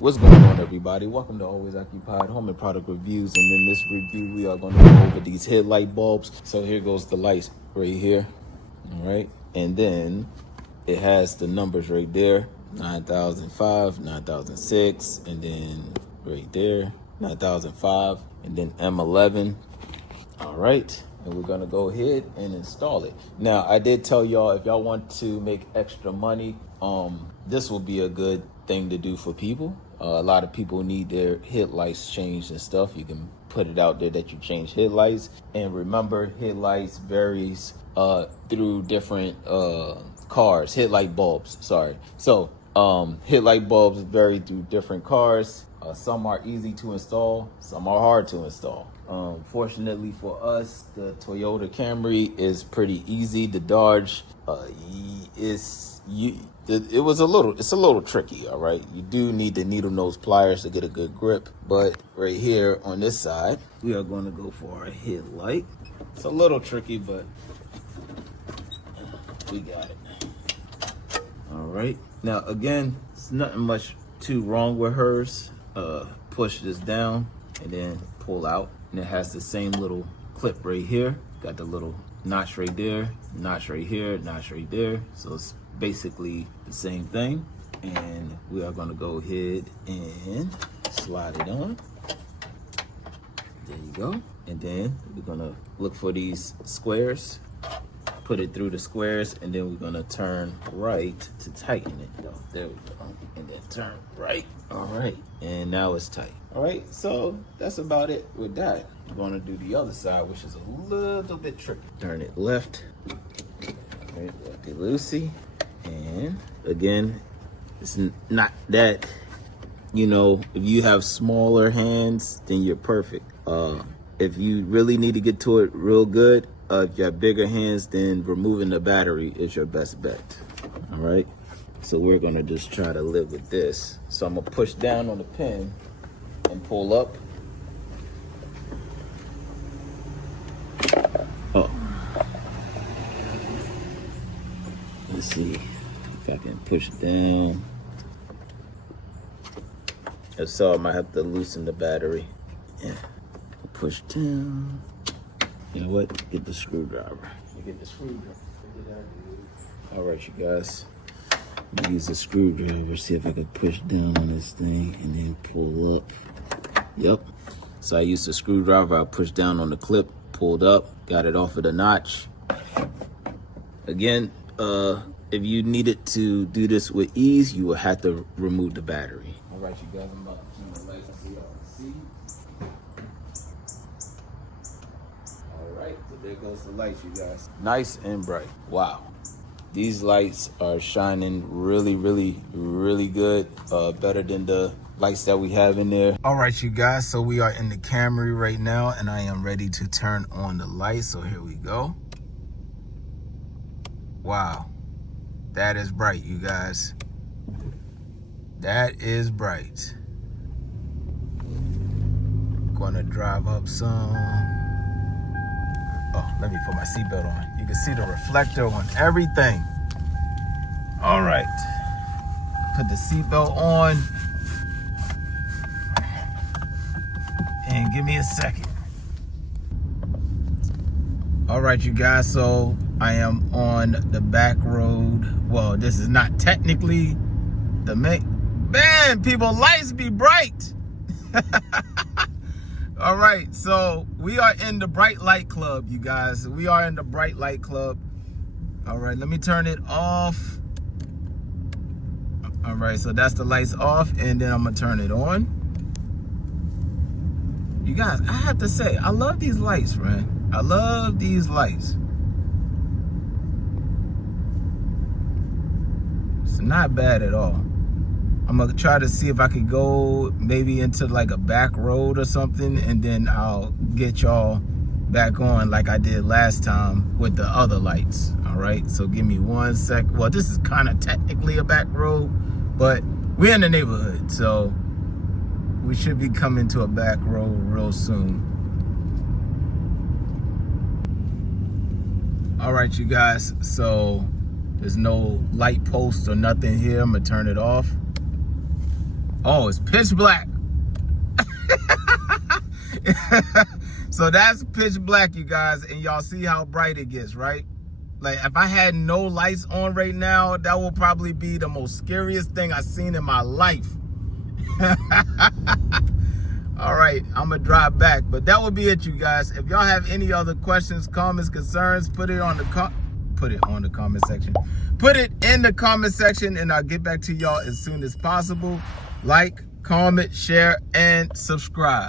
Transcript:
What's going on, everybody? Welcome to Always Occupied Home and Product Reviews. And in this review, we are going to go over these headlight bulbs. So here goes the lights right here. All right. And then it has the numbers right there. 9005, 9006, and then right there, 9005, and then M11. All right. And we're going to go ahead and install it. Now, I did tell y'all if y'all want to make extra money, this will be a good thing to do for people. A lot of people need their headlights changed and stuff. You can put it out there that you change headlights. And remember, headlights varies through different cars. Headlight bulbs, sorry. So headlight bulbs vary through different cars. Some are easy to install, some are hard to install. Fortunately for us, the Toyota Camry is pretty easy. The Dodge it's a little tricky. All right, you do need the needle nose pliers to get a good grip. But right here on this side, we are going to go for our headlight. It's a little tricky, but we got it. All right, now again, it's nothing much too wrong with hers. Push this down and then pull out, and it has the same little clip right here. Got the little notch right there, notch right here, notch right there. So it's basically the same thing. And we are going to go ahead and slide it on. There you go. And then we're going to look for these squares, put it through the squares, and then we're going to turn right to tighten it. There we go. And then turn right. All right. And now it's tight. All right. So that's about it with that. I'm going to do the other side, which is a little bit tricky. Turn it left. All right. Lefty-loosey. And again, it's not that, if you have smaller hands, then you're perfect. If you really need to get to it real good, if you have bigger hands, then removing the battery is your best bet. All right. So we're going to just try to live with this. So I'm going to push down on the pin and pull up. Oh. Let's see if I can push it down. If so, I might have to loosen the battery. Yeah. Push down. You know what? Get the screwdriver. Get the screwdriver. All right, you guys. Use the screwdriver. See if I can push down on this thing and then pull up. Yep. So I used the screwdriver. I pushed down on the clip, pulled up, got it off of the notch. Again, if you needed to do this with ease, you will have to remove the battery. All right, you guys. I'm about to turn the lights so y'all can see. All right, so there goes the lights, you guys. Nice and bright. Wow. These lights are shining really, really, really good. Better than the lights that we have in there. All right, you guys. So we are in the Camry right now, and I am ready to turn on the lights. So here we go. Wow. That is bright, you guys. That is bright. Gonna drive up some. Oh, let me put my seatbelt on. You can see the reflector on everything. All right. Put the seatbelt on. And give me a second. All right, you guys. So I am on the back road. Well, this is not technically the main. Man, people, lights be bright. All right, so we are in the bright light club, you guys. We are in the bright light club. All right, let me turn it off. All right, so that's the lights off, and then I'm gonna turn it on. You guys, I have to say, I love these lights, man. I love these lights. It's not bad at all. I'm gonna try to see if I could go maybe into like a back road or something, and then I'll get y'all back on like I did last time with the other lights. All right, so give me 1 sec. Well, this is kind of technically a back road, but we're in the neighborhood, so we should be coming to a back road real soon. All right, you guys, so there's no light post or nothing here. I'm gonna turn it off. Oh, it's pitch black. So that's pitch black, you guys, and y'all see how bright it gets, right? Like, if I had no lights on right now, that will probably be the most scariest thing I've seen in my life. All right, I'm gonna drive back, but that would be it, you guys. If y'all have any other questions, comments, concerns, put it in the comment section. Put it in the comment section, and I'll get back to y'all as soon as possible. Like, comment, share, and subscribe.